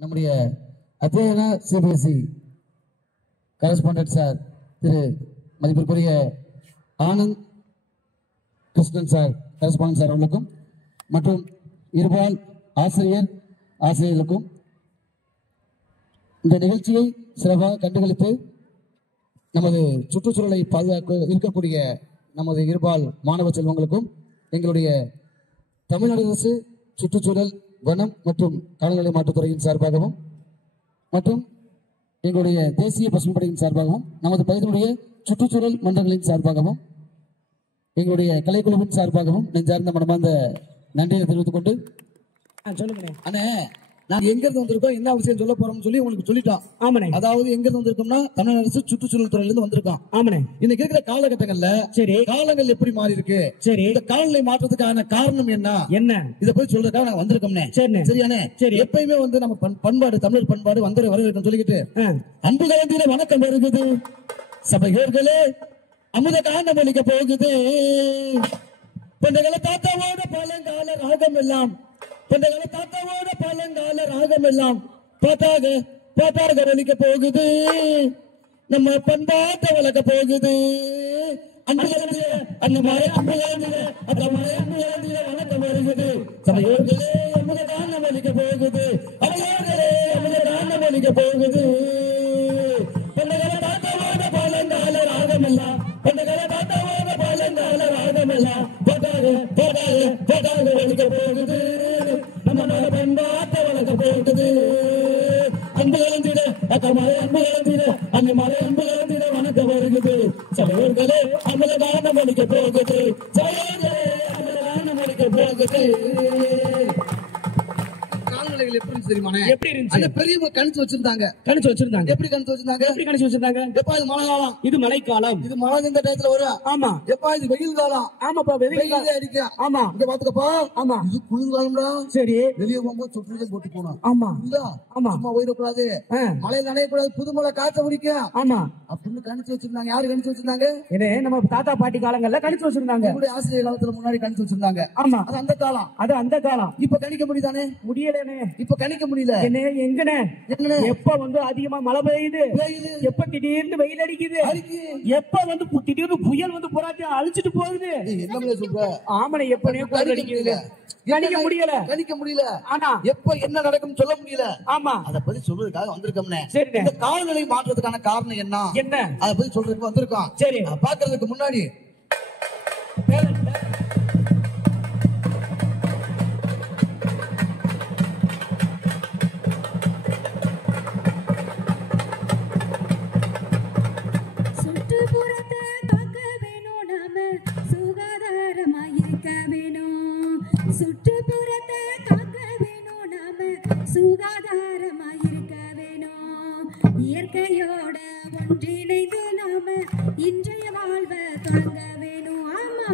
நம்முடைய அத்தியன CBSE correspondent sir திரு மதிப்பிற்குரிய Anand Krishnan sir correspondent sir அவர்களுக்கும் மற்றும் இருபால் ஆசிரியர்களுக்கும் இந்த நிகழ்ச்சியை சிறப்பாக கண்டுகளித்து நமது சுற்றுச்சூழலை பாதுகாக்க இருக்கக்கூடிய நமது இருபால் மாணவ செல்வங்களுக்கும் எங்களுடைய தமிழ்நாடு அரசு சுற்றுச்சூழல் வனம் மற்றும் காலநிலை மாற்றுத்துறையின் சார்பாகவும் மற்றும் எங்களுடைய தேசிய பசுமைப்படையின் சார்பாகவும் நமது பகுதியினுடைய சுற்றுச்சூழல் மன்றங்களின் சார்பாகவும் எங்களுடைய கலைக்குழுவின் சார்பாகவும் நெஞ்சார்ந்த மனமார்ந்த நன்றியை தெரிவித்துக் கொண்டு சொல்லுங்க அண்ணே நான் எங்க இருந்து வந்திருக்கோம் என்ன விஷயம் சொல்ல போறோம்னு சொல்லி உங்களுக்கு சொல்லிட்டோம். ஆமாண்ணே. அதாவது எங்க இருந்து வந்திருக்கோம்னா தமிழ்நாடு அரசு சுற்றுச்சூழல் துறையில இருந்து வந்திருக்கோம். ஆமாண்ணே. இன்னைக்கு இருக்கிற காலகட்டங்கள்ல சரி காலங்கள் எப்படி மாறி இருக்கு, சரி இந்த காலநிலை மாற்றத்துக்கான காரணம் என்ன இதை போய் சொல்றதுக்காக நாங்க வந்திருக்கோம்னே. சரி சரியானே. சரி எப்பயுமே வந்து நம்ம பண்பாடு தமிழர் பண்பாடு வந்தரை வரவேற்கும் சொல்லிக்கிட்டு அன்பு கலந்தில வணக்கம் வருகுது சபையோர்களே அமுத காண்டம் ஒலிக்க போகுது பெண்களை தாத்தாவோட பழங்கால ராகம் எல்லாம் பெண்களை தாத்தாவோட பழங்கால ராகம் எல்லாம் பாட்டாக ஒலிக்க போகுது நம்ம பண்பாட்டை வளர்க்க போகுது அந்த மாதிரி வணக்கம் வருகுது சபையோர்களே அமுத காண்டம் ஒலிக்க போகுது அவையோர்களே அமுத காண்டம் ஒலிக்க போகுது பெண்களை தாத்தாவோட பழங்கால ராகம் எல்லாம் பெண்களை தாத்தாவோட பழங்கால ராகம் எல்லாம் பாட்டாக ஒலிக்க போகுது நம்ம பண்பாட்டை வளர்க்க போகுது அன்பு கலந்திட அக்கமலை அன்பு கலந்திட அந்த மலை அன்பு கலந்திட வணக்கம் வருகுது சபையோர்களே அமுத காண்டம் ஒலிக்க போகுது சபையோர்களே அமுத காண்டம் ஒலிக்க போகுது. எப்படி தெரியுமானே? எப்படி இருந்துச்சு? அந்த பெரியவங்க கணிச்சு வச்சிருந்தாங்க. எப்படி கணிச்சு வச்சிருந்தாங்க? எப்பா இது மழை காலம், இது மழை காலம், இது மழை இந்த டயத்துல வரும். ஆமா. எப்பா இது வெயில் காலம். ஆமாப்பா வெயில் அடிக்க. ஆமா. இங்க பாத்துக்கப்பா. ஆமா. இது குளிர் காலம்டா. சரி. வெளியே போகும்போது சொட்டு போட்டு போகணும். ஆமா. இல்ல. ஆமா. சும்மா போயிடக்கூடாது. மழையில நனையக்கூடாது. புது மழை காற்று பிடிக்கும். ஆமா. அப்படின்னு கணிச்சு வச்சிருந்தாங்க. யாரு கணிச்சு வச்சிருந்தாங்க? நம்ம தாத்தா பாட்டி காலங்கள்ல கணிச்சு வச்சிருந்தாங்க. ஆசிரியர் காலத்துல முன்னாடி கணிச்சு வச்சிருந்தாங்க. ஆமா. அது அந்த காலம். இப்ப கணிக்க முடியுதானே? முடியலனே. இப்ப கணிக்க முடியல. எங்கனே எப்ப வந்து அதிகமா மழை பெய்யுது, எப்ப திடீர்னு வெயில் அடிக்குது, எப்ப வந்து திடீர்னு புயல் வந்து புறாட்டி அழிச்சிட்டு போகுது. என்ன சொல்ற? ஆமாண்ணே. எப்பனே கணிக்க முடியல. ஆனா எப்ப என்ன நடக்கும் சொல்ல முடியல. ஆமா. அத பத்தி சொல்றதுக்காக வந்திருக்கோம்னே. சரி. இந்த காலநிலை மாற்றத்துக்கான காரணம் என்ன அத பத்தி சொல்றதுக்கு வந்திருக்கோம். சரி. பாக்குறதுக்கு முன்னாடி சுற்றுப்புறத்தை காக்க வேணும் நாம சுகாதாரமாயிருக்க வேணும் இயற்கையோட ஒன்றிணைந்து நாம இன்றைய வாழ்வை தொடங்க வேணும். ஆமா.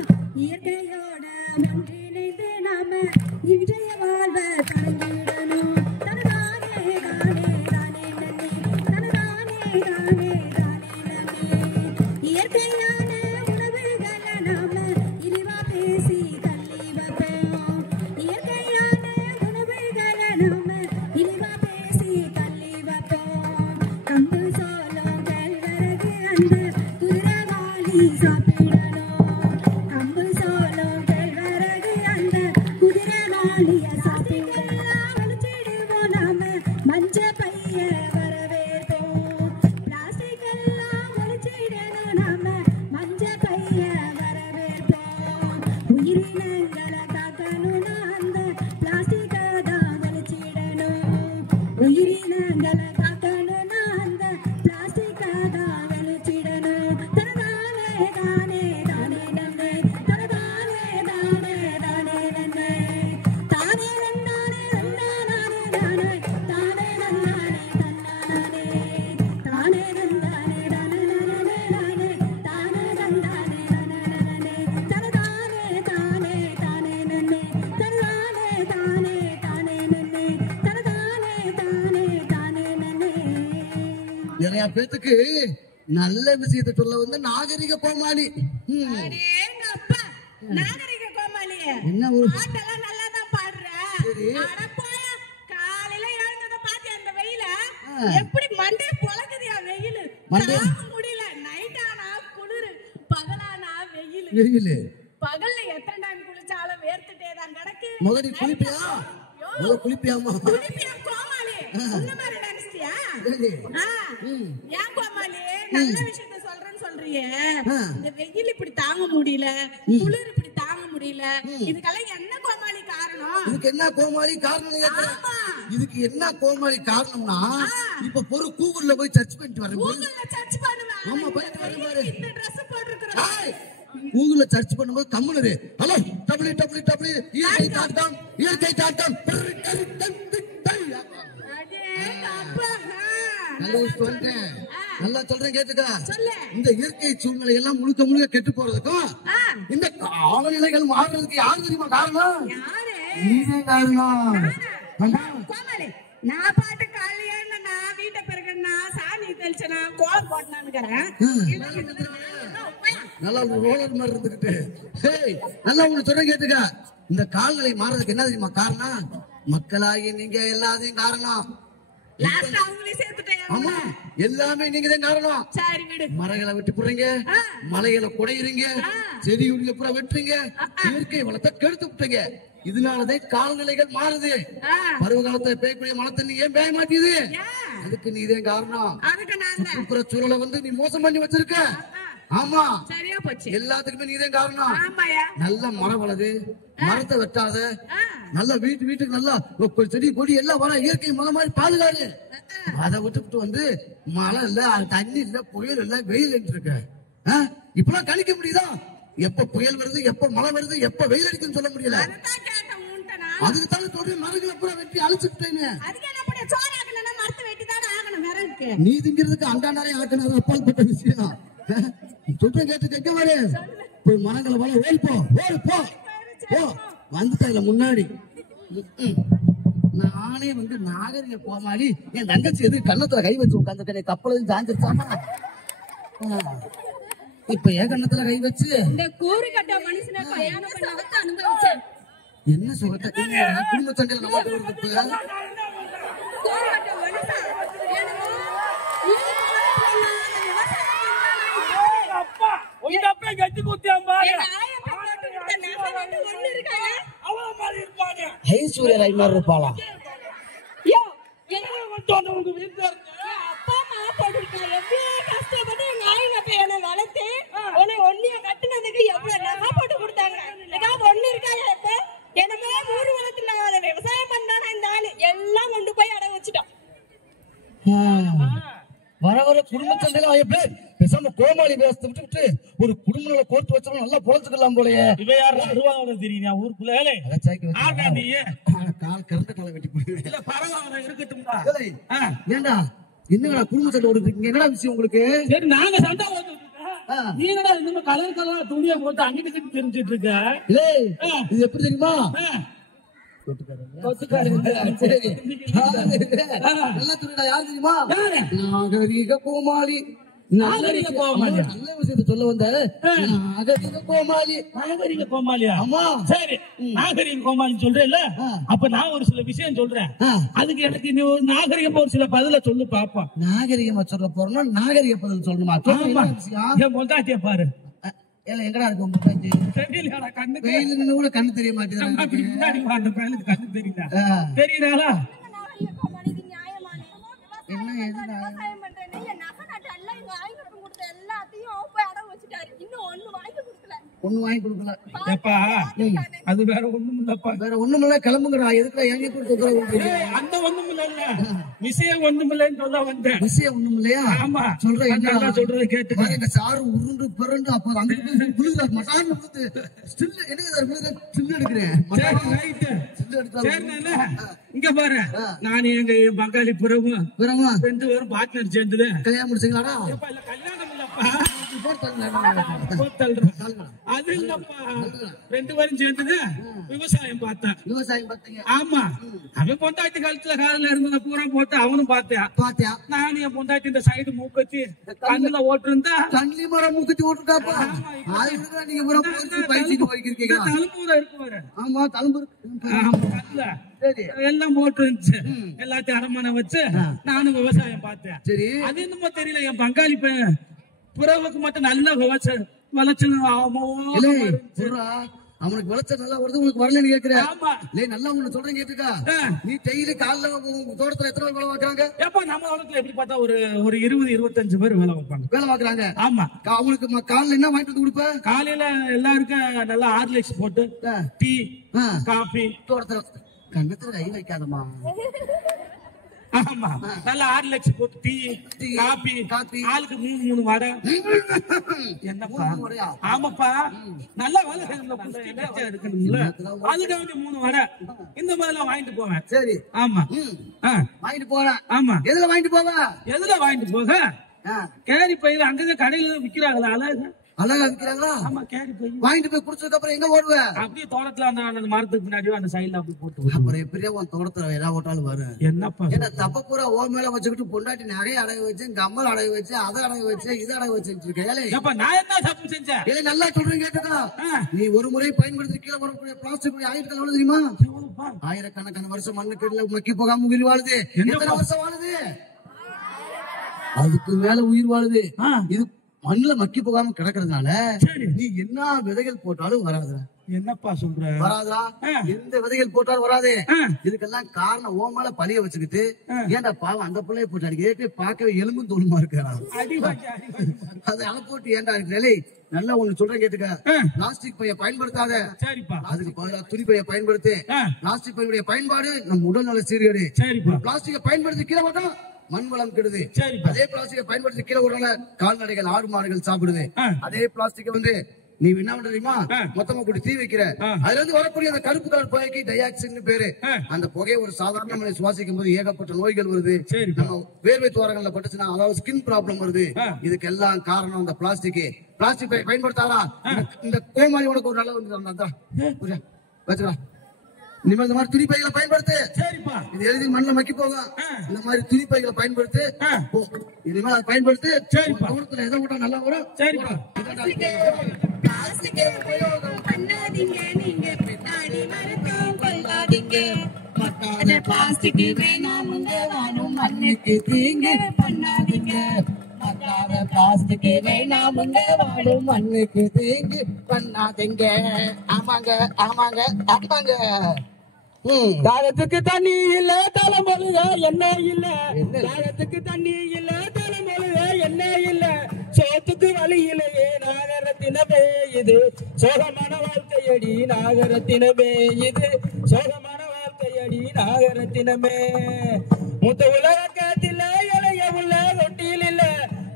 இயற்கையோட ஒன்றிணைந்து நாம இன்றைய வாழ்வை தொடங்கிடணும். தனதானே தானே தானே நன்னே தனதானே தானே தானே நன்னே இயற்கையான உணவுகளை நாம இழிவா பேசி தள்ளி வைப்போம். இயற்கையான உணவுகளை நாம இழிவா பேசி தள்ளி வைப்போம். கம்பு சோளம் கேழ்வரகு அந்த குதிரைவாலி சாப்பிடணும். கம்பு சோளம் கேழ்வரகு அந்த குதிரைவாலிய சாப்பிடலாம். வலிச்சிடுவோம் நாம மஞ்ச பைய வரவேற்போம். பிளாஸ்டிக் எல்லாம் வலிச்சிடணும் நாம மஞ்ச பைய வரவேற்போம். உயிரினங்களை காக்கணும்னா அந்த பிளாஸ்டிக்கை தான் வலிச்சிடணும். உயிரினங்களை காக்கணும்னா அந்த பிளாஸ்டிக்கை தான் வலிச்சிடணும். தனதானே தானே தானே நன்னே தனதானே தானே தானே நன்னே தானே நன்னானே நன்னானே தானே தானே நன்னானே தன்னானே தானே நன்னானே தானே தானே தானே நன்னானே நன்னானே தனதானே தானே தானே நன்னே தனதானே தானே தானே நன்னே தனதானே தானே தானே நன்னே. நிறைய பேத்துக்கு நல்ல விஷயத்தை சொல்ல வந்து நாகரிக கோமாளி. நாகரிக கோமாளியே என்ன ஒரு பாட்டெல்லாம் நல்லா தான் பாடுற. காலையில எழுந்தத பாத்தியா எப்படி மண்டே பொளக்குதியா வெயில் முடியல. நைட் ஆனா குளிர், பகலானா வெயில். பகல்ல எத்தனை டைம் குளிச்சாலும் வேர்த்துட்டே தான் கிடக்கு. மகடி குளிப்பியா? குளிப்பியாமா? குளிப்பியா கோமாளி? உன்ன மாதிரி நினைச்சியா? ஏன் கோமாளி நல்ல விஷயத்த சொல்றேன்னு சொல்றியே, இந்த வெயில் இப்படி தாங்க முடியல, குளிர் இப்படி தாங்க முடியல, இதுக்கெல்லாம் என்ன கோமாளி காரணம்? இதுக்கு என்ன கோமாளி காரணம்? இதுக்கு என்ன கோமாளி காரணம்னா, இப்ப பொறு கூகுள்ல போய் சர்ச் பண்ணிட்டு வரேன். கூகுள்ல சர்ச் பண்ணுவேன். ஆமா போயிட்டு வரேன் பாரு. இந்த Dress போட்டுக்கறேன். கூகுள்ல சர்ச் பண்ணும்போது கம்முனு ஹலோ www இயற்கை.com நல்லா சொல்றேன் கேட்டுக்க. இந்த இயற்கை சூழ்நிலை எல்லாம் முழுக்க கெட்டு போறதுக்கும் இந்த காலநிலைகள் மாறுறதுக்கு யாரு தெரியுமா காரணம்? நீங்க காரணம். நான் பாட்டு காலையே நான் வீட்டை பிறகுனா சாணி தெளிச்சனா கோலம் போட்டனான்னுக்கிறேன். நல்லா ரோலர் மாதிரி இருந்துகிட்டு நல்லா உங்களுக்கு சொல்றேன் கேட்டுக்க. இந்த காலநிலை மாறதுக்கு என்ன தெரியுமா காரணம்? மக்களாகி நீங்க எல்லாத்தையும் காரணம். ஆமா எல்லாமே நீங்க தான் காரணம். மரங்களை வெட்டி போடுறீங்க, மலைகளை குடையுறீங்க, செடி உள்ள பூரா வெட்டுறீங்க, இயற்கை வளத்தை கெடுத்து விட்டுறீங்க. இதனாலதான் காலநிலைகள் மாறுது. பருவ காலத்துல பெய்யக்கூடிய மழை தண்ணி ஏன் பெய்ய மாட்டேங்குது? அதுக்கு நீதே காரணம். சுற்றுப்புற சூழலை நீ மோசம் பண்ணி வச்சிருக்க. ஆமா சரியா போச்சு. எல்லாத்துக்குமே நீதான் காரணம். நல்ல மரம் வளருது, மரத்தை வெட்டாத, நல்லா வீட்டுக்கு நல்லா செடி கொடி எல்லாம் வர இயற்கை மலை மாதிரி பாதுகாடு. அதை விட்டுவிட்டு மழை இல்ல, தண்ணி இல்ல, புயல் இல்ல, வெயில் இருக்க. இப்பெல்லாம் கணிக்க முடியுதா? எப்ப புயல் வருது, எப்ப மழை வருது, எப்ப வெயில் அடிக்குன்னு சொல்ல முடியல. அதுக்கு தானே சொல்றேன், மரங்களை பூரா வெட்டி அழிச்சுட்டேன்னு. நீ திங்கிறதுக்கு அண்டாண்டாரே ஆக்கினாரு அப்பால் பட்ட விஷயம். சொல்றேன் கேட்டு கேட்க வர போய் மரங்களை வள ஓடிப்போ ஓடிப்போ வந்துட்டா முன்னாடி. நானே நாகரிக கோமாளி என் தங்கச்சி எது கண்ணத்துல கை வச்சு உட்காந்துருக்கேன். கப்பலும் சாஞ்சிருச்சாமா, இப்ப என் கண்ணத்துல கை வச்சு இந்த கூறு கட்ட மனுஷனை கல்யாணம் பண்ண அனுபவிச்சேன். என்ன சுகத்தை குடும்ப சண்டையில நம்ம ஐஸ்வர்யா ராய் மாதிரி இருப்பாளா? விவசாயம் பண்ணானா இந்த ஆளு எல்லாம் கொண்டு போய் அடை வச்சுட்டான். வர வர குடும்ப சண்டையில பேசாம கோமாளி பேசத்தை விட்டு ஒரு குடும்ப கோர்த்து வச்சோம் நல்லா பொழைச்சுக்கலாம் போலயே. இவ யாரு வருவாங்க தெரியுமா ஊருக்குள்ள? கால் கரண்ட காலை வெட்டி போயிடுவேன். இல்ல பரவாயில்ல இருக்கட்டும்டா. ஏண்டா என்னடா குடும்ப சண்டை ஓடுறீங்க? என்னடா விஷயம் உங்களுக்கு? சரி நாங்க சண்டை ஓடுறோம், நீ என்னடா இந்த கலர் கலர் துணியை போட்டு அங்கிட்டு தெரிஞ்சிட்டு இருக்க? இது எப்படி தெரியுமா? நாகரிக கோமாளி. நாகரிக கோமாளி நல்ல விஷயத்தை சொல்ல வந்த நாகரிக கோமாளி. நாகரிக கோமாளியா? ஆமா சரி, நாகரிக கோமாளி சொல்றேன்ல, அப்ப நான் ஒரு சில விஷயம் சொல்றேன். அதுக்கு எனக்கு நீ ஒரு நாகரிகமா ஒரு சில பதில சொல்லு பாப்பா. நாகரிகமா சொல்ல போறோம்னா நாகரிக பதில் சொல்லணுமா? என் பொண்டாட்டிய பாரு. எங்கடா இருக்கு கூட கண்ணு தெரிய மாட்டேங்குது. கண்ணு தெரியல தெரியுறாளா? ஒண்ணு வாங்கி கொடுக்கல. அது வேற ஒண்ணும் இல்லப்பா. வேற ஒண்ணும் இல்ல, கிளம்புங்கடா. எதுக்குடா எங்க கொடுத்து அந்த ஒண்ணும் இல்ல, விஷயம் ஒண்ணும் இல்லன்னு சொல்ல வந்தேன். விஷயம் ஒண்ணும் இல்லையா? ஆமா சொல்றேன். என்ன சொல்றதை கேட்டு எங்க சாரு உருண்டு பிறண்டு அப்ப அங்க மசாலா ஸ்டில் எடுக்கிறேன். இங்க பாரு, நான் எங்க பங்காளி புறவும் ரெண்டு பேரும் பார்ட்னர் சேர்ந்து கல்யாணம் முடிச்சீங்களாடா? கல்யாணம் இல்லப்பா, அது இல்லப்பா, 2 பேரும் சேர்ந்தது விவசாயம் பார்த்தேன். விவசாயம் பார்த்தீங்க? ஆமா, அவன் பொண்டாட்டி கழுத்துல காலில் இருந்தத பூரா போட்டு அவனும் பாத்தியா. நானும் என் பொண்டாட்டி இந்த சைடு மூக்கத்தி கண்ணுல ஓட்டுருந்தா கண்ணில மரம் மூக்கத்தி ஓட்டுருக்காப்பா. நீங்க தழும்பூரா இருக்குவாரு. ஆமா, தழும்பூர் கண்ணுல எல்லாம் போட்டு இருந்துச்சு. எல்லாத்தையும் அரமான வச்சு நானும் விவசாயம் பார்த்தேன். சரி, அது என்னமோ தெரியல, என் பங்காளி புறவுக்கு மட்டும் நல்ல விளைச்சல் அவனுக்கு விளைச்சல் நல்லா வருது, உங்களுக்கு வரலன்னு கேக்குற. நல்லா ஒண்ணு சொல்றேன் கேட்டுக்கா. நீ டெய்லி காலைல தோட்டத்துல எத்தனை பேர் வேலை பாக்குறாங்க? நம்ம தோட்டத்துல எப்படி பார்த்தா ஒரு 20-25 பேர் வேலை பார்ப்பாங்க. வேலை பாக்குறாங்க. ஆமா, அவங்களுக்கு காலைல என்ன வாங்கிட்டு வந்து கொடுப்ப? காலையில எல்லாருக்கும் நல்லா ஹார்லிக்ஸ் போட்டு டீ காபி. தோட்டத்துல கண்ணத்துல கை வைக்காதமா. ஆமா, நல்லா ஹார்லிக்ஸ் போட்டு டீ காபி ஆளுக்கு 3 வடை. என்னப்பா? ஆமாப்பா, நல்லா வேலை இருக்கணும்ல, அதுக்காக 3 வடை இந்த மாதிரிலாம் வாங்கிட்டு போவேன். சரி, ஆமா, வாங்கிட்டு போறேன். ஆமா, எதுல வாங்கிட்டு போக? கேரி பையில அங்கங்க கடையில விக்கிறாங்களா, அழகா விக்கிறாங்களா? ஆமா, கேரி பை வாங்கிட்டு போய் குடிச்சதுக்கு அப்புறம் எங்க ஓடுவ? அப்படியே தோட்டத்துல அந்த மரத்துக்கு பின்னாடி அந்த சைடுல அப்படி போட்டு. அப்புறம் எப்படியா உன் தோட்டத்துல ஏதாவது ஓட்டாலும் வரும். என்னப்பா என்ன தப்ப பூரா ஓ மேல வச்சுக்கிட்டு பொண்டாட்டி நகையை அடகு வச்சு, கம்மல் அடகு வச்சு, அதை அடகு வச்சு, இதை அடகு வச்சுட்டு இருக்கேன். நான் என்ன தப்பு செஞ்சேன்? நல்லா சொல்றேன் கேட்டுக்கா. நீ ஒரு முறை பயன்படுத்தி கீழே வரக்கூடிய பிளாஸ்டிக் ஆயிரக்கணக்கான எவ்வளவு தெரியுமா? ஆயிரக்கணக்கான வருஷம் மண்ணுக்கு மக்கி போகாம உயிர் வாழுது. எத்தனை வருஷம் வாழுது? அதுக்கு மேல உயிர் வாழுது. இது மண்ணுல மக்கி போகாம கிடக்கிறதுனால நீ என்ன விதைகள் போட்டாலும் வராது. என்னப்பா சொல்ற? வராதா? எந்த விதைகள் போட்டாலும் வராது. இதுக்கெல்லாம் காரணம் ஓ மேல பழிய வச்சுக்கிட்டு, ஏன்டா பாவம் அந்த பிள்ளைய போட்டு அடிக்க பார்க்கவே எலும்பும் தோலுமா இருக்கிறான். அதை அனுப்பி ஏன்டா இருக்கு? நல்லா ஒண்ணு சொல்றேன் கேட்டுக்க. பிளாஸ்டிக் பைய பயன்படுத்தாத. சரிப்பா. அதுக்கு பதிலா துணி பைய பயன்படுத்து. பிளாஸ்டிக் பையுடைய பயன்பாடு நம் உடல் நல சீர்கேடு. பிளாஸ்டிக்கை பயன்படுத்தி கீழே போட்டா மண் வளம் கெடுது. அதே பிளாஸ்டிக்கை பயன்படுத்தி கீழே விடுறாங்க, கால்நடைகள் ஆடு மாடுகள் சாப்பிடுது. அதே பிளாஸ்டிக் நீ என்ன பண்ற தெரியுமா? மொத்தமா கூட்டி தீ வைக்கிற. அதுல இருந்து வரக்கூடிய அந்த கருப்பு கலர் புகைக்கு டையாக்சின் பேரு. அந்த புகையை ஒரு சாதாரண மனிதன் சுவாசிக்கும் போது ஏகப்பட்ட நோய்கள் வருது. நம்ம வேர்வை துவாரங்கள்ல பட்டுச்சுன்னா, அதாவது ஸ்கின் ப்ராப்ளம் வருது. இதுக்கு எல்லாம் காரணம் அந்த பிளாஸ்டிக். பிளாஸ்டிக் பயன்படுத்தாதா? இந்த கோமாளி உனக்கு ஒரு நல்ல வந்து வச்சுக்கலாம். இனிமேல் இந்த மாதிரி துணி பைகளை பயன்படுத்து. சரிப்பா. இது எழுதி மண்ணில் மக்கி போகும். இந்த மாதிரி துணி பைகளை பயன்படுத்து. இனிமேல் அதை பயன்படுத்து. சரிப்பா. தோட்டத்துல எதை விட்டா நல்லா வரும். சரிப்பா. பிளாஸ்டிக் வேணாமுங்க, வாழும் மண்ணுக்கு தீங்கு பண்ணாதீங்க. பிளாஸ்டிக் வேணாமுங்க, வாழும் மண்ணுக்கு தீங்கு பண்ணாதீங்க. ஆமாங்க ஆமாங்க ஆமாங்க. தாகத்துக்கு தண்ணி இல்ல, தலைமொழிக என்ன இல்ல. தாகத்துக்கு தண்ணி இல்ல, தலைமொழிக என்ன இல்ல. சோத்துக்கு வழி இல்லையே நாகரத்தினமே இது. சோகமான வாழ்க்கையடி நாகரத்தினமே இது. சோகமான வாழ்க்கையடி நாகரத்தினமே. மூத்த உலக காத்தில இளைய உள்ள தொட்டியில் இல்ல.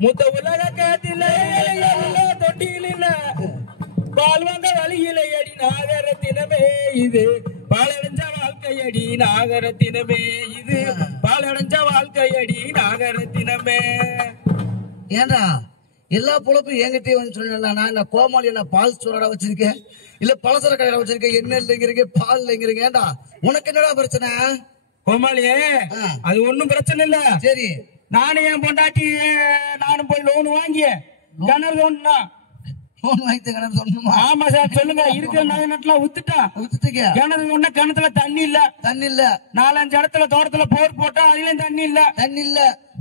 மூத்த உலக காத்தில இளைய உள்ள தொட்டியில் இல்ல. வாழ்வாங்க வழியிலையடி நாகரத்தினமே இது. பாலடைஞ்ச வாழ்க்கையடி நாகரத்தினமே இது. பாலடைஞ்ச வாழ்க்கையடி நாகரத்தினமே. ஏண்டா எல்லா பொழப்பும் என்கிட்டயே வந்து சொல்லல. நான் என்ன கோமாளி, என்ன பால் சூறடா வச்சிருக்கேன், இல்ல பலசர கடையில வச்சிருக்கேன். என்ன இல்லைங்கிறீங்க, பால் இல்லைங்கிறீங்க. ஏண்டா உனக்கு என்னடா பிரச்சனை? கோமாளியே, அது ஒண்ணும் பிரச்சனை இல்ல. சரி, நானும் என் பொண்டாட்டி நானும் போய் லோன் வாங்கிய கிணறு தோண்டா. ஆமா சார், சொல்லுங்க. இருக்கிற நகை வித்துட்டா. கிணத்துல தண்ணி இல்ல. 4-5 இடத்துல தோட்டத்துல போர் போட்டா அதுலயும் தண்ணி இல்ல.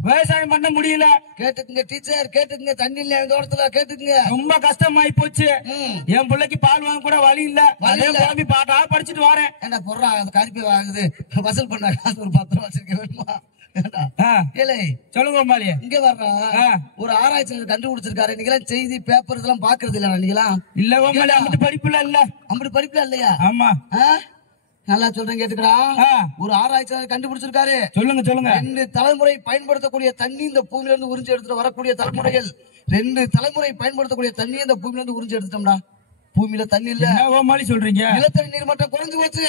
விவசாயம் பண்ண முடியல. கேட்டுக்குங்க டீச்சர், கேட்டுக்குங்க. தண்ணி இல்ல தோட்டத்துல, கேட்டுக்குங்க. ரொம்ப கஷ்டமாயி போச்சு. என் பிள்ளைக்கு பால் வாங்க கூட வழி இல்ல. அதே குழம்பி பாட்டா படிச்சுட்டு வரேன். என்ன பொருளா கருப்பி வாங்குது, வசூல் பண்ண காசு ஒரு 10 ரூபா வச்சிருக்க வேணுமா? சொல்லுங்க மாலியா. இங்க வர்றா ஒரு ஆராய்ச்சியாளர் கண்டுபிடிச்சிருக்காரு. நீங்க செய்தி பேப்பர் இதெல்லாம் பாக்குறது இல்ல. நீங்களா இல்ல கோமாளி, அப்படி படிப்புல இல்ல. அப்படி படிப்புல இல்லையா? ஆமா. நல்லா சொல்றேன் கேட்டுக்கடா. ஒரு ஆராய்ச்சியாளர் கண்டுபிடிச்சிருக்காரு. சொல்லுங்க. 2 தலைமுறை பயன்படுத்தக்கூடிய தண்ணி இந்த பூமியில இருந்து உறிஞ்சி எடுத்துட்டு வரக்கூடிய தலைமுறைகள். 2 தலைமுறை பயன்படுத்தக்கூடிய தண்ணி இந்த பூமியில இருந்து உறிஞ்சி எடுத்துட்டோம்டா. பூமியில தண்ணி இல்ல. கோமாளி சொல்றீங்க? நிலத்தடி நீர் மட்டம் குறைஞ்சு போச்சு.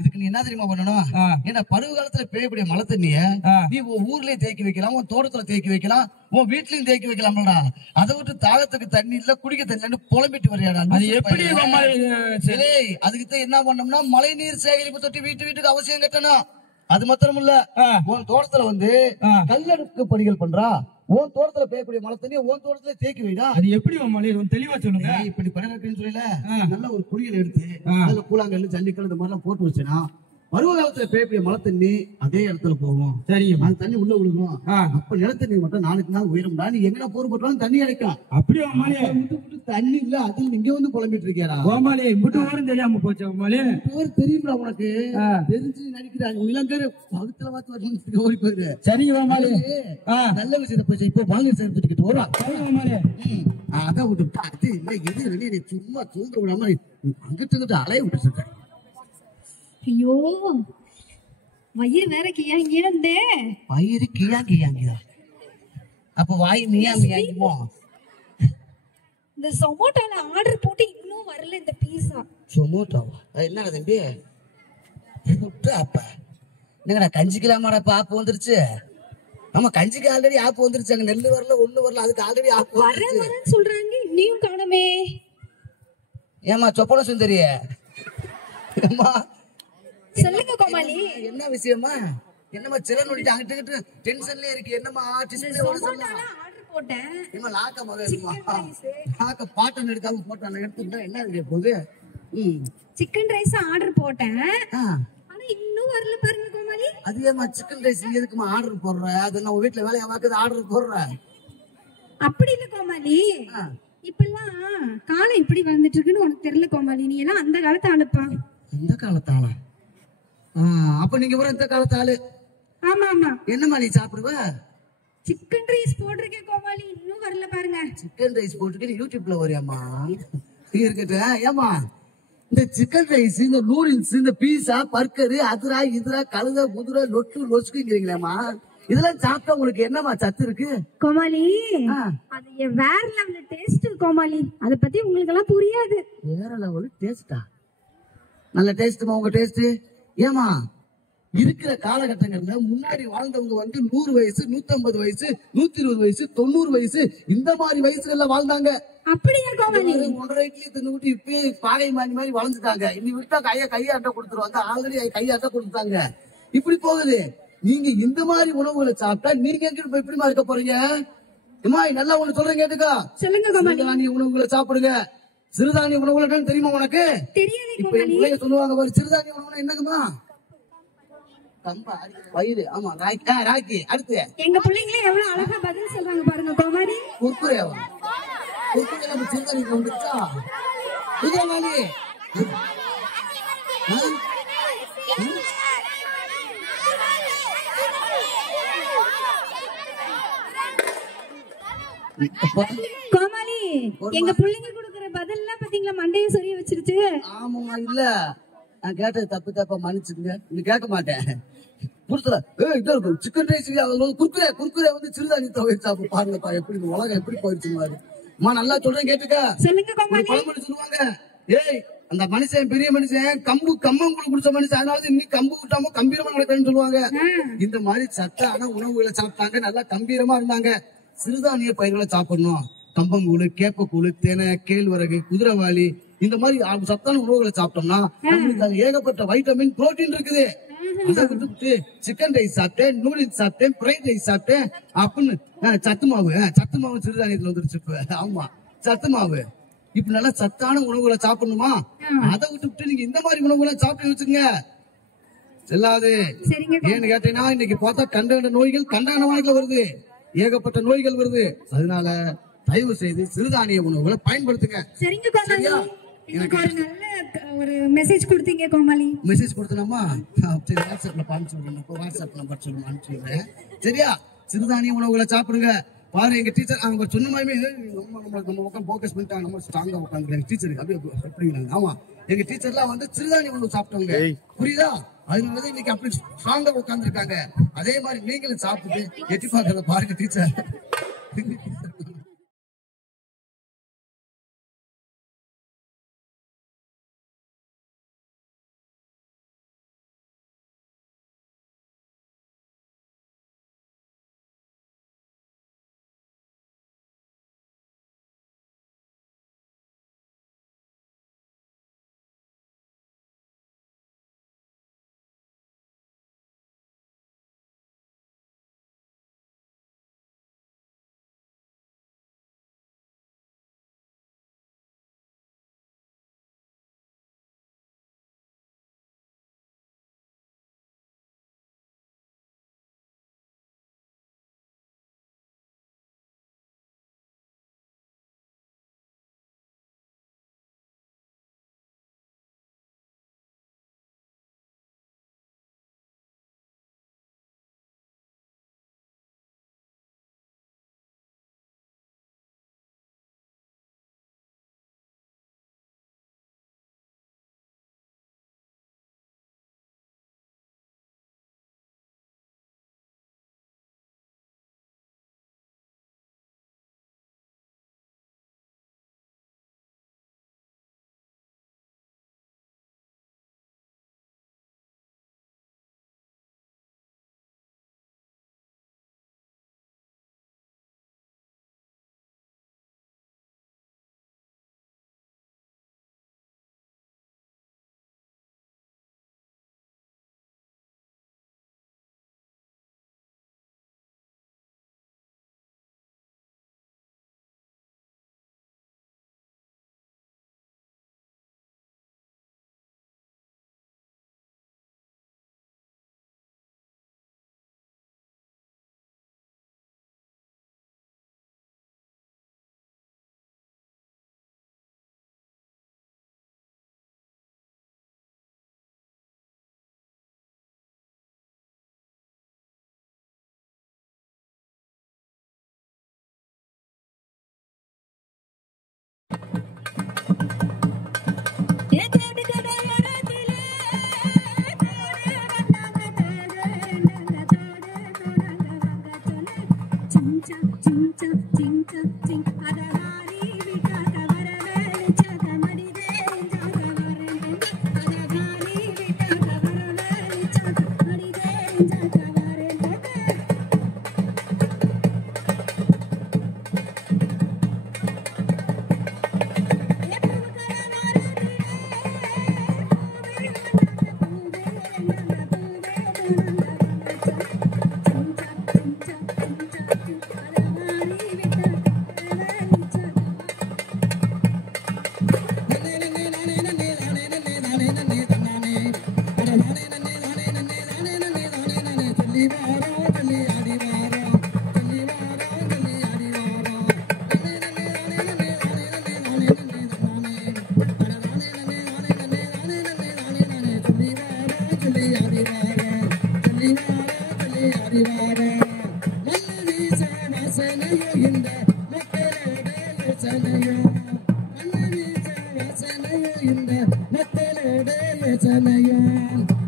இதுக்கு நீ என்ன தெரியுமா பண்ணணும்? ஏன்னா பருவ காலத்துல பெய்யக்கூடிய மழை தண்ணிய நீ உன் ஊர்லயே தேக்கி வைக்கலாம், உன் தோட்டத்துல தேக்கி வைக்கலாம், உன் வீட்லயும் தேக்கி வைக்கலாம்டா. அதை விட்டு தாகத்துக்கு தண்ணி இல்ல, குடிக்க தண்ணி புலம்பிட்டு வரையாடா. அது எப்படி? சரி, அதுக்குதான் என்ன பண்ணோம்னா மழை நீர் சேகரிப்பு தொட்டி வீட்டுக்கு அவசியம் கட்டணும். அது மாத்திரம் இல்ல, உன் தோட்டத்துல வந்து கல்லடுக்கு பணிகள் பண்றா. உன் தோட்டத்துல பெய்யக்கூடிய மழை தண்ணியை உன் தோட்டத்துல தேக்கி வைடா. அது எப்படி மழை? தெளிவா சொல்லுங்க. இப்படி பணக்காக்குன்னு சொல்லல, நல்ல ஒரு குளியல் எடுத்து அதுல கூழாங்கல் ஜல்லிக்கல் இந்த மாதிரி எல்லாம் போட்டு வச்சுனா பருவ காலத்துல பெய்யக்கூடிய மழை தண்ணி அதே இடத்துல போகும். சரி, அந்த தண்ணி உள்ள விழுகும். அப்ப நிலத்தண்ணி மட்டும் நாளுக்கு நாள் உயரும்டா. நீ எங்க போர் போட்டாலும் தண்ணி அடைக்கும். அப்படியே தண்ணி இல்ல, அதில் நீங்க வந்து புலம்பிட்டு இருக்கியா? கோமாளி இப்படி ஓரம் தெரியாம போச்சு. கோமாளி பேர் தெரியுமா உனக்கு? தெரிஞ்சு நடிக்கிறாங்க. இளங்கர் பகுத்துல பார்த்து வரணும் ஓடி போயிரு. சரி கோமாளி, நல்ல விஷயத்த போச்சு. இப்போ மழை சேர்த்துக்கிட்டு வரா. அதான் விட்டு அது இல்ல, எது வெளியே சும்மா தூங்க விடாம அங்கிட்டு இருந்துட்டு அலைய விட்டு. ஐயோ, வயிறு வேற கியாங்கியாண்டே. வயிறு கியாங்கியா? அப்ப வாய் மியா மியாங்குமோ? இந்த சொமோட்டோல ஆர்டர் போட்டு இன்னும் வரல இந்த பீஸா. சொமோட்டோவா? என்னடா தம்பி அப்ப என்னடா கஞ்சிக்கலாமாடா? ஆப்பு வந்துருச்சு. ஆமா, கஞ்சிக்கு ஆல்ரெடி ஆப்பு வந்துருச்சு. அங்க நெல்லு வரல, ஒண்ணு வரல, அதுக்கு ஆல்ரெடி ஆப்பு வரேன்னு சொல்றாங்க. இன்னும் காணமே. ஏமா சொப்பன சுந்தரிய? ஏமா சொல்லுங்க கோமாளி, என்ன விஷயமா? என்னமா சில நோடிட்டு அங்கிட்டு டென்ஷன்லயே இருக்கு. என்னமா ஆர்டர் போட்டேன். ஏமா லாக்க மகமா லாக்க பாட்டன் எடுக்காம போட்டான எடுத்துட்டா என்ன இருக்கு போகுது? சிக்கன் ரைஸ் ஆர்டர் போட்டேன், ஆனா இன்னும் வரல பாருங்க கோமாளி. அது ஏமா சிக்கன் ரைஸ் எதுக்குமா ஆர்டர் போடுற? அது நம்ம வீட்டுல வேலையை வாக்குது ஆர்டர் போடுற. அப்படி இல்ல கோமாளி, இப்பெல்லாம் காலம் இப்படி வந்துட்டு இருக்குன்னு உனக்கு தெரியல கோமாளி. நீ எல்லாம் அந்த காலத்து ஆளுப்பா. அந்த காலத்தால? அப்ப நீங்க ஒரு இந்த காலத்தாளு? ஆமா ஆமா. என்னமா நீ சாப்பிடுவ? சிக்கன் ரைஸ் போட்டிருக்கேன் கோமாளி, இன்னும் வரல பாருங்க. சிக்கன் ரைஸ் போட்டுட்டு யூடியூப்ல வரியாமா? இருக்கட்ட ஏமா இந்த சிக்கன் ரைஸ், இந்த நூடுல்ஸ், இந்த பீஸா, பர்கரு, அதுரா இதுரா கழுத குதிரை லொட்டு லொச்சுக்குங்கிறீங்களேமா? இதெல்லாம் சாப்பிட்டா உங்களுக்கு என்னமா சத்து இருக்கு கோமாளி? அது வேற லெவல் டேஸ்ட் கோமாளி. அத பத்தி உங்களுக்கு எல்லாம் புரியாது. வேற லெவல் டேஸ்டா? நல்ல டேஸ்ட்மா உங்க டேஸ்ட். ஏமா இருக்கிற காலகட்டங்கள்ல முன்னாடி வாழ்ந்தவங்க வந்து 100 வயசு, 150 வயசு, 120 வயசு, 90 வயசு, இந்த மாதிரி வயசுல வாழ்ந்தாங்க. அப்படியே கோமாளி 1.5 இட்லி தின்னுட்டு இப்பயே பாகை மாறி மாதிரி வளர்ந்துட்டாங்க. இனி விட்டா கையாட்ட கொடுத்துருவாங்க. ஆல்ரெடி கையாட்ட கொடுத்தாங்க. இப்படி போகுது. நீங்க இந்த மாதிரி உணவுகளை சாப்பிட்டா நீங்க எங்கிட்டு போய் எப்படிமா இருக்க போறீங்க? நல்லா ஒண்ணு சொல்றேன் கேட்டுக்கா. சொல்லுங்க கோமாளி. சிறுதானிய உணவுகளை சாப்பிடுங்க. சிறுதானிய உணவுகள் தெரியுமா உனக்கு? தெரியாது இப்ப பிள்ளைங்க சொல்லுவாங்க பாரு, சிறுதானிய உணவுனா என்னங்கம்மா? கம்பா வயிறு. ஆமா, ராக்கி. அடுத்து எங்க பிள்ளைங்களே எவ்வளவு அழகா பதில் சொல்றாங்க பாருங்க கோமாளி. குர்குரேவா? குர்குரே நம்ம சிறுதானியம் வந்துச்சா? இதே மாதிரி கோமாளி, எங்க பிள்ளைங்க கொடுக்கிற பதில் எல்லாம் பாத்தீங்களா? மண்டையை சொரிய வச்சிருச்சு. ஆமாமா. இல்ல, நான் கேட்டது தப்பா மன்னிச்சுங்க. நீ கேட்க மாட்டேன். சிக்கன் ரைஸ் குர்குரே வந்து சிறுதானியத்தை வச்சு சாப்பிட்டு பாருங்கப்பா. எப்படி உலகம் எப்படி போயிடுச்சு மாதிரி. நல்லா சொல்றேன் கேட்டுக்க. சொல்லுங்க கோமாளி. பழமொழி சொல்லுவாங்க, ஏய் அந்த மனுஷன் பெரிய மனுஷன் கம்மங்குழு குடிச்ச மனுஷன், அதனால இன்னைக்கு கம்பு விட்டாம கம்பீரமா நடக்கிறேன்னு சொல்லுவாங்க. இந்த மாதிரி சத்தான உணவுகளை சாப்பிட்டாங்க, நல்லா கம்பீரமா இருந்தாங்க. சிறுதானிய பயிர்களை சாப்பிடணும். கம்பங்கூழு, கேப்பக்கூழு, தேனை, கேழ்வரகு, குதிரைவாளி, இந்த மாதிரி சத்தான உணவுகளை சாப்பிட்டோம்னா நம்மளுக்கு அது ஏகப்பட்ட வைட்டமின், புரோட்டீன் இருக்குது. அதை விட்டு சிக்கன் ரைஸ் சாப்பிட்டேன், நூடுல்ஸ் சாப்பிட்டேன், ஃப்ரைட் ரைஸ் சாப்பிட்டேன் அப்படின்னு சத்து மாவு சிறுதானியத்துல வந்துருச்சு. ஆமா, சத்து மாவு. இப்ப நல்லா சத்தான உணவுகளை சாப்பிடணுமா? அதை விட்டு நீங்க இந்த மாதிரி உணவுகளை சாப்பிட்டு வச்சுங்க. செல்லாது. ஏன்னு கேட்டீங்கன்னா இன்னைக்கு பார்த்தா கண்ட நோய்கள் கண்டான வருது, ஏகப்பட்ட நோய்கள் வருது. அதனால தயவு செய்து சிறுதானிய உணவுகளை பயன்படுத்துங்க. சரியா? எனக்கு ஒரு நல்ல ஒரு மெசேஜ் கொடுத்தீங்க கோமாளி. மெசேஜ் கொடுத்தனமா? சரி, வாட்ஸ்அப்ல பாத்து சொல்றேன். வாட்ஸ்அப் நம்பர் சொல்லுங்க, அனுப்பிச்சுடுறேன். சரியா? சிறுதானிய உணவுகளை சாப்பிடுங்க. பாரு, எங்க டீச்சர் அவங்க சொன்ன மாதிரி நம்ம பக்கம் போக்கஸ் பண்ணிட்டாங்க. நம்ம ஸ்ட்ராங்கா உட்காந்துருக்காங்க டீச்சருக்கு. அப்படிங்கிறாங்க. ஆமா, எங்க டீச்சர்லாம் வந்து சிறுதானிய உணவு சாப்பிட்டவங்க. புரியுதா? அதனாலதான் இன்னைக்கு அப்படி ஸ்ட்ராங்கா உட்காந்துருக்காங்க. அதே மாதிரி நீங்களும் சாப்பிட்டு எட்டி பாக்குறத பாருங்க டீச்சர்.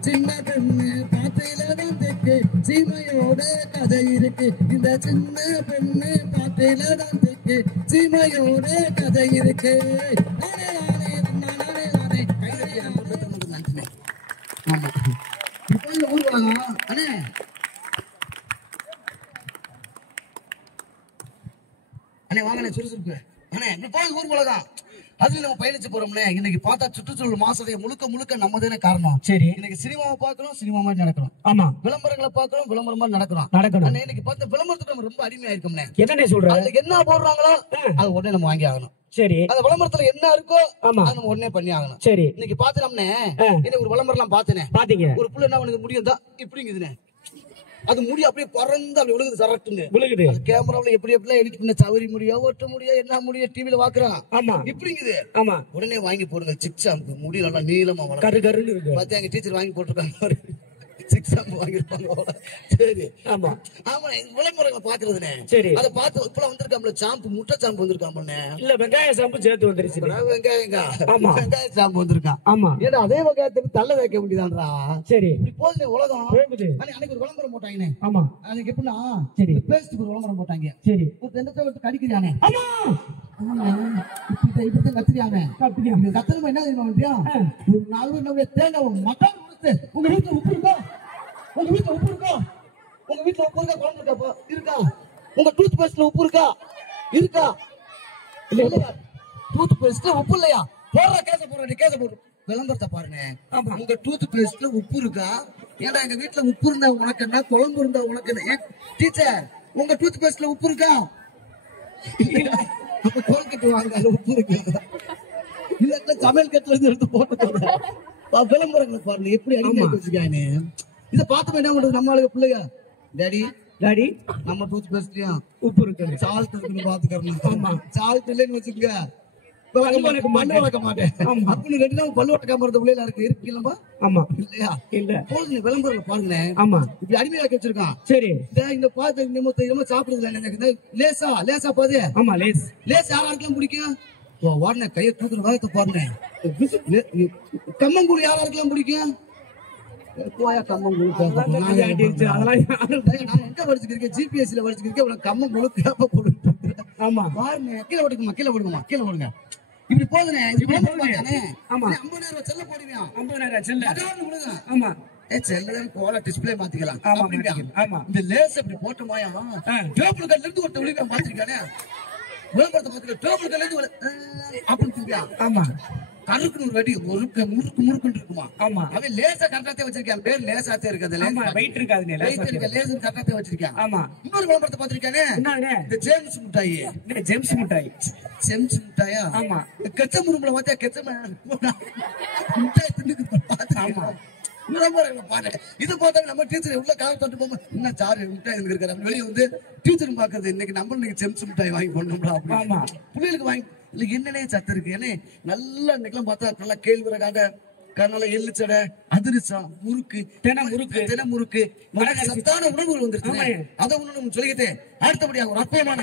சின்ன பெண்ணு பாத்திலதான் தெக்கு சீமையோட கதை இருக்கு. இந்த சின்ன பெண்ணு பாத்திலதான் தெக்கு சீமையோட கதை இருக்கு. நானே நானே நானே நானே கைதறியா நன்றினே. ஆமா இப்போ இந்த ஊருக்கு வாங்க அண்ணே. அண்ணே வாங்கண்ணே சுறுசுறுப்பு அண்ணே. இப்போ ஊருக்கு உலகம் அதுல நம்ம பயணிச்சு போறோம்னே. இன்னைக்கு பார்த்தா சுற்றுச்சூழல் மாசடைய முழுக்க முழுக்க நம்ம தானே காரணம். சரி, இன்னைக்கு சினிமாவை பாக்குறோம், சினிமா மாதிரி நடக்கிறோம். ஆமா, விளம்பரங்களை பாக்குறோம், விளம்பரம் மாதிரி நடக்கணும். இன்னைக்கு பார்த்த விளம்பரத்துக்கு நம்ம ரொம்ப அடிமையா இருக்கோம்னே. என்ன சொல்றோம், அதுக்கு என்ன போடுறாங்களோ அது உடனே நம்ம வாங்கி ஆகணும். சரி, அந்த விளம்பரத்துல என்ன இருக்கோ அது நம்ம உடனே பண்ணி ஆகணும். சரி, இன்னைக்கு பாத்துனோம்னே. இன்னைக்கு ஒரு விளம்பரம் எல்லாம் பாத்துனே. பாத்தீங்க, ஒரு புள்ள என்ன பண்ணுது, முடியும் தான் இப்படிங்குதுனே. அது முடி அப்படியே பறந்து அப்படி விழுகுது, சரட்டுங்க விழுகுது. கேமராவில எப்படி எப்படிலாம் எடிட் பண்ண சவரி முடியா, ஒட்ட முடியா, என்ன முடியா டிவில பாக்குறான். ஆமா, இப்படிங்குது. ஆமா, உடனே வாங்கி போடுங்க சிக் ஷாம்பு. முடி நல்லா நீளமா வளரும், கரு கருன்னு இருக்கு. பார்த்தா எங்க டீச்சர் வாங்கி போட்டிருக்காங்க சிக் ஷாம்பு வாங்கிருப்பாங்க. சரி, ஆமா ஆமா, விளம்பரங்களை பாக்குறதுனே. சரி, அதை பார்த்து இப்ப வந்திருக்காமல ஷாம்பு, முட்டை ஷாம்பு வந்திருக்காம. இல்ல, வெங்காய ஷாம்பு சேர்த்து வந்துருச்சு. வெங்காய ஷாம்பு வந்திருக்கான். ஆமா, ஏன்னா அதே வெங்காயத்துக்கு தள்ள வைக்க முடியுதான்றா. சரி, இப்படி போகுது உலகம். அன்னைக்கு ஒரு விளம்பரம் போட்டாங்கன்னு. ஆமா, அன்னைக்கு எப்படின்னா, சரி, பேஸ்டுக்கு ஒரு விளம்பரம் போட்டாங்க. சரி, ஒரு ரெண்டு விட்டு கடிக்கிறானே. ஆமா ஆமா, இப்படிதான் கத்துறியானே. கத்துறமா என்ன தெரியுமா பண்றியா, ஒரு 4 பேர் தேங்காய் மட்டன் கொடுத்து, உங்க வீட்டுல உப்பு இருக்கா, உங்க வீட்டுல உப்பு இருக்கா, உங்க வீட்டுல உப்பு இருக்கா, குழம்பு இருக்கா, இருக்கா, உங்க டூத் பேஸ்ட்ல உப்பு இருக்கா, இருக்கா, இல்ல டூத் பேஸ்ட்ல உப்பு இல்லையா, போடுற கேச போடுற கேச போடு. விளம்பரத்தை பாருங்க. உங்க டூத் பேஸ்ட்ல உப்பு இருக்கா, ஏன்னா எங்க வீட்டுல உப்பு இருந்தா உனக்கு என்ன, குழம்பு இருந்தா உனக்கு என்ன. டீச்சர், உங்க டூத் பேஸ்ட்ல உப்பு இருக்கா, அப்ப கோல்கட்டு வாங்க, உப்பு இருக்கு. இல்ல சமையல் கட்டுல இருந்து எடுத்து போட்டு விளம்பரங்களை பாருங்க எப்படி அடிமை வச்சுக்கானே. இதை பார்த்தோம் என்ன பண்றது நம்ம ஆளுங்க பிள்ளைங்க, டாடி டாடி நம்ம டூத் பேஸ்ட்லயும் உப்பு இருக்கு, சால்ட் இருக்குன்னு பாத்துக்கறணும். ஆமா, சால்ட் இல்லைன்னு வச்சுக்கோங்க மண்ணு வளர்க்க மாட்டேன் அப்படின்னு 2 நாள் பல்லு வளர்க்காம இருந்த பிள்ளைல இருக்கு இல்லமா. ஆமா, இல்லையா, இல்ல போதுங்க விளம்பரம் பாருங்க. ஆமா, இப்படி அடிமையாக்கி வச்சிருக்கான். சரி, இந்த பாத்து நம்ம சாப்பிடுறது லேசா லேசா பாது. ஆமா, லேஸ் லேஸ் யாராருக்கெல்லாம் பிடிக்கும், வாடின கையை தூக்குற வேகத்தை பாருங்க. கம்மங்கூழ் யாராருக்கெல்லாம் பிடிக்கும், கம்மங்கூழ் எங்க படிச்சுக்கிறேன், ஜிபிஎஸ்சில படிச்சுக்கிறேன், கம்மங்கூழ் கேப்ப போட்டு. ஆமா, பாருங்க கீழே ஓடுங்கம்மா, கீழே ஓடுங்கம்மா, கீழே ஓடுங்க. இப்படி போதுனே. ஆமா, 50,000 செல்ல போடுவீங்க, 50,000 செல்ல. ஆமா, செல்லதான் போல டிஸ்பிளே மாத்திக்கலாம். ஆமா, இந்த லேஸ் இப்படி போட்டோமாயா டேபிள் கட்ல இருந்து ஒருத்த விழுக பாத்திருக்கானே. விளம்பரத்தை பார்த்துக்க டேபிள் கட்ல இருந்து அப்படின்னு. ஆமா, கருக்கு ஒரு வடி முறுக்கு முறுக்கு இருக்குமா. ஆமா, அவன் லேசா கரெக்டாத்தே வச்சிருக்கான். பேர் லேசாத்தே இருக்காது, வெயிட் இருக்காது, லேஸ் கரெக்டாத்தே வச்சிருக்கான். ஆமா, இன்னொரு விளம்பரத்தை பாத்திருக்கானே, இந்த ஜேம்ஸ் மிட்டாய். ஜேம்ஸ் மிட்டாய், ஜேம்ஸ் மிட்டாயா. ஆமா, கெச்ச முரும்புல பார்த்தா கெச்ச மிட்டாய் தின்னுக்கு பாத்துருக்கா. இது பார்த்தா நம்ம டீச்சர் உள்ள கால தொட்டு போக என்ன சாரு மிட்டாய் இருக்காரு வெளியே வந்து டீச்சர் பாக்குறது. இன்னைக்கு நம்ம ஜெம்ஸ் மிட்டாய் வாங்கி போடணும்டா. ஆமா, பிள்ளைகளுக்கு வாங்கி இல்ல என்னன்னே சத்து இருக்கு. ஏன்னா நல்லா இன்னைக்கெல்லாம் பார்த்தா நல்லா கேழ்வரகாக கனால எள்ளுச்சடை, அதிரசம், முறுக்கு, தென முறுக்கு சத்தான உணவுகள் வந்துருச்சு. அதை ஒண்ணு சொல்லிக்கிட்டு அடுத்தபடியாக ஒரு அற்புதமான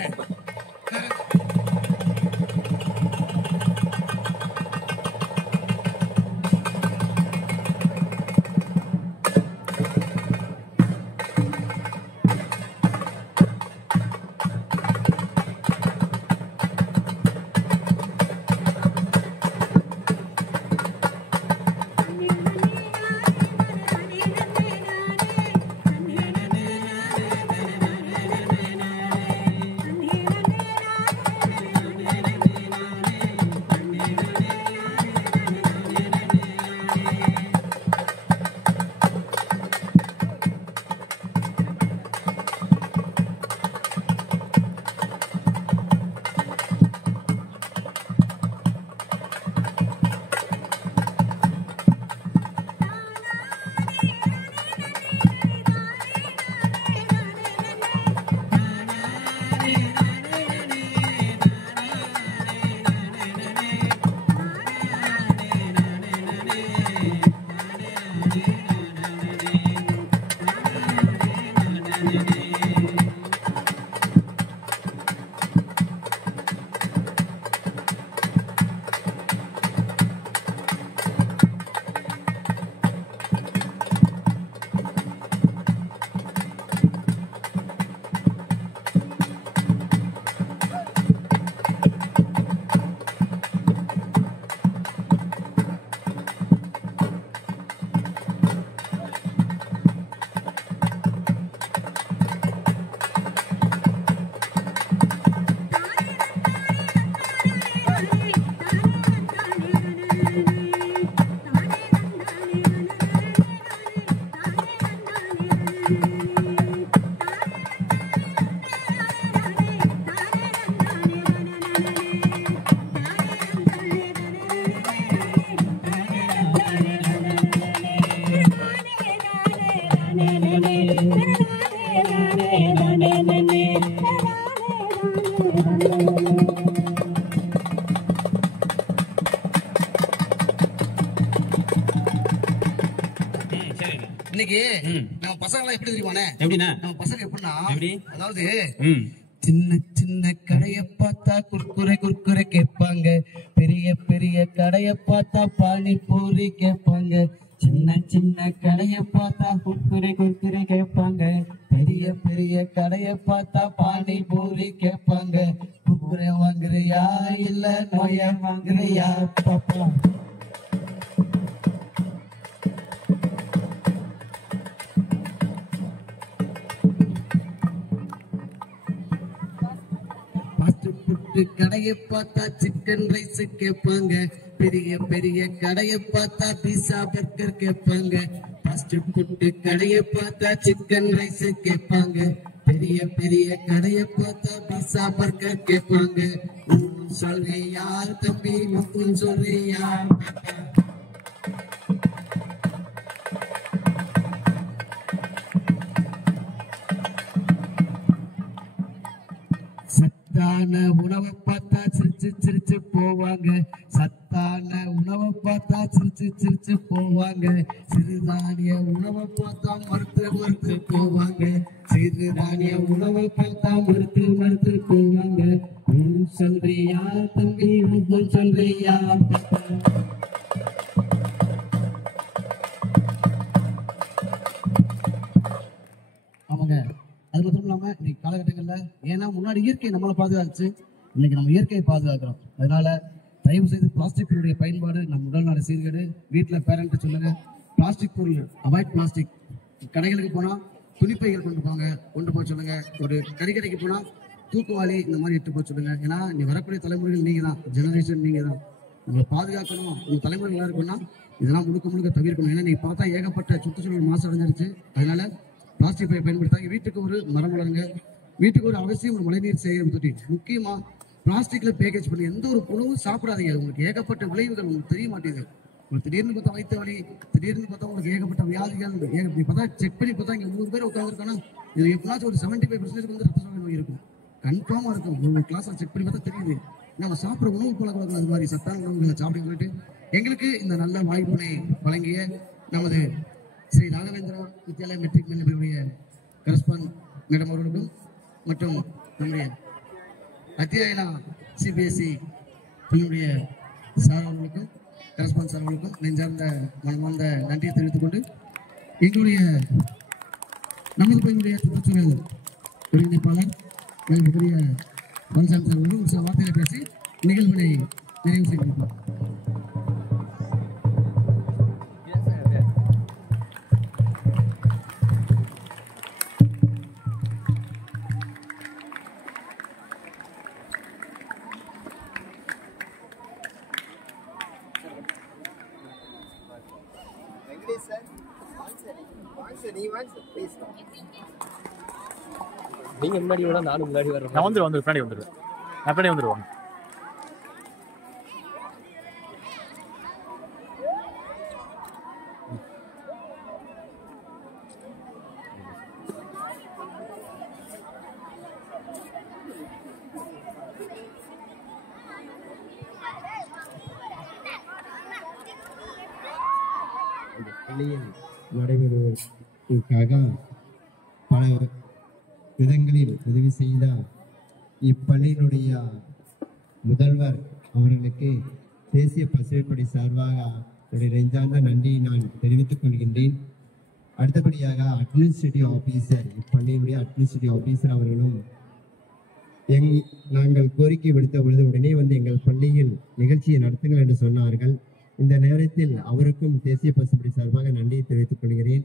இன்னைக்கு நம்ம பசங்க எல்லாம் எப்படி தெரியுமானே? எப்படின்னா நம்ம பசங்க எப்படின்னா, அதாவது சின்ன சின்ன கடைய பார்த்தா குர்குரே குர்குரே கேட்பாங்க, பெரிய பெரிய கடைய பார்த்தா பானிபூரி கேட்பாங்க. சின்ன சின்ன கடைய பார்த்தா குர்குரே குர்குரே கேட்பாங்க, பெரிய பெரிய கடைய பார்த்தா பானிபூரி கேட்பாங்க. குர்குரே வாங்குறியா இல்ல நோய வாங்குறியா பாப்பா? கடையை பார்த்தா சிக்கன் ரைஸ் கேட்பாங்க, பெரிய பெரிய கடையை பார்த்தா பீஸா பர்கர் கேட்பாங்க. ஃபாஸ்ட் ஃபுட் கடையை பார்த்தா சிக்கன் ரைஸ் கேட்பாங்க, பெரிய பெரிய கடையை பார்த்தா பீஸா பர்கர் கேட்பாங்க. சொல்றியா தம்பி, சொல்றியா? சத்தான உணவை பார்த்தா சிரிச்சு சிரிச்சு போவாங்க, சத்தான உணவை பார்த்தா சிரிச்சு சிரிச்சு போவாங்க. சிறுதானிய உணவை பார்த்தா மறுத்து மறுத்து போவாங்க, சிறுதானிய உணவை பார்த்தா மறுத்து மறுத்து போவாங்க. சொல்றியா தம்பி, சொல்றியா? ஆமாங்க, அது மட்டும் இல்லாம இன்னைக்கு காலகட்டங்கள்ல, ஏன்னா முன்னாடி இயற்கை நம்மளை பாதுகாச்சு, இன்னைக்கு நம்ம இயற்கையை பாதுகாக்கிறோம். அதனால தயவு செய்து பிளாஸ்டிக் பயன்பாடு நம்ம உடல்நல சீர்கேடு. வீட்டில் பேரண்ட் சொல்லுங்க, பிளாஸ்டிக் பொருள் அவாய்ட் பிளாஸ்டிக். கடைகளுக்கு போனா துணிப்பைகள் கொண்டு போக சொல்லுங்க. ஒரு கறிக்கடைக்கு போனா தூக்குவாளி இந்த மாதிரி இட்டு போக சொல்லுங்க. ஏன்னா நீ வரக்கூடிய தலைமுறைகள் நீங்க தான், ஜெனரேஷன் நீங்க தான். உங்களை பாதுகாக்கணும், உங்க தலைமுறை நல்லா இருக்கும்னா இதெல்லாம் முழுக்க முழுக்க தவிர்க்கணும். ஏன்னா நீங்க பார்த்தா ஏகப்பட்ட சுற்றுச்சூழல் மாசு அடைஞ்சிருச்சு. அதனால பிளாஸ்டிக் பை பயன்படுத்தாங்க. வீட்டுக்கு ஒரு மரம் வளருங்க, வீட்டுக்கு ஒரு அவசியம் ஒரு மழைநீர் சேகரிப்பு தொட்டி. முக்கியமா பிளாஸ்டிக்ல பேக்கேஜ் பண்ணி எந்த ஒரு உணவும் சாப்பிடாதீங்க. உங்களுக்கு ஏகப்பட்ட விளைவுகள் உங்களுக்கு தெரிய மாட்டேங்குது. உங்களுக்கு திடீர்னு பார்த்தா வயிற்று வலி, திடீர்னு பார்த்தா உங்களுக்கு ஏகப்பட்ட வியாதிகள். பார்த்தா செக் பண்ணி பார்த்தா இங்க 100 பேர் உட்காந்துருக்கானா, இது எப்படினாச்சும் ஒரு 75% வந்து ரத்த சோகை நோய் இருக்கும். கன்ஃபார்மா இருக்கும். ஒரு கிளாஸ் செக் பண்ணி பார்த்தா தெரியுது. நம்ம சாப்பிட்ற உணவு பழக்கம் அது மாதிரி சத்தான உணவுகளை சாப்பிட்டு சொல்லிட்டு எங்களுக்கு இந்த நல்ல வாய்ப்பினை வழங்கிய நமது ஸ்ரீ ராகவேந்திரா வித்யாலயா மெட்ரிக் மேல்நிலையுடைய கரஸ்பாண்ட் மேடம் அவர்களுக்கும் மற்றும் நம்முடைய அத்தியாயனா சிபிஎஸ்இ பள்ளியுடைய சார் அவர்களுக்கும் கரஸ்பாண்ட் சார் அவர்களுக்கும் நெஞ்சார்ந்த மனமார்ந்த நன்றியை தெரிவித்துக் கொண்டு எங்களுடைய நமது பள்ளியுடைய சுற்றுச்சூழல் ஒருங்கிணைப்பாளர் பெரிய பழனிசாமி சார் அவர்களும் ஒரு சில வார்த்தைகளை பேசி நிகழ்வினை நிறைவு செய்திருப்பார். நீங்க முன்னாடி விட நானும் முன்னாடி வரேன். நான் வந்துடுவேன், பின்னாடி வந்துடுவேன், நான் பின்னாடி வந்துடுவாங்க. பள்ளியில் நடைபெறுவதற்காக பல விதங்களில் உதவி செய்த இப்பள்ளியினுடைய முதல்வர் அவர்களுக்கு தேசிய பசுமைப்படை சார்பாக என்னுடைய நெஞ்சார்ந்த நன்றியை நான் தெரிவித்துக் கொள்கின்றேன். அடுத்தபடியாக அட்மினிஸ்ட்ரேட்டிவ் ஆபீசர், இப்பள்ளியினுடைய அட்மினிஸ்ட்ரேட்டிவ் ஆபீசர் அவர்களும் நாங்கள் கோரிக்கை விடுத்த பொழுது உடனே வந்து எங்கள் பள்ளியில் நிகழ்ச்சியை நடத்துங்கள் என்று சொன்னார்கள். இந்த நேரத்தில் அவருக்கும் தேசிய பசுமைப்படை சார்பாக நன்றியை தெரிவித்துக் கொள்கிறேன்.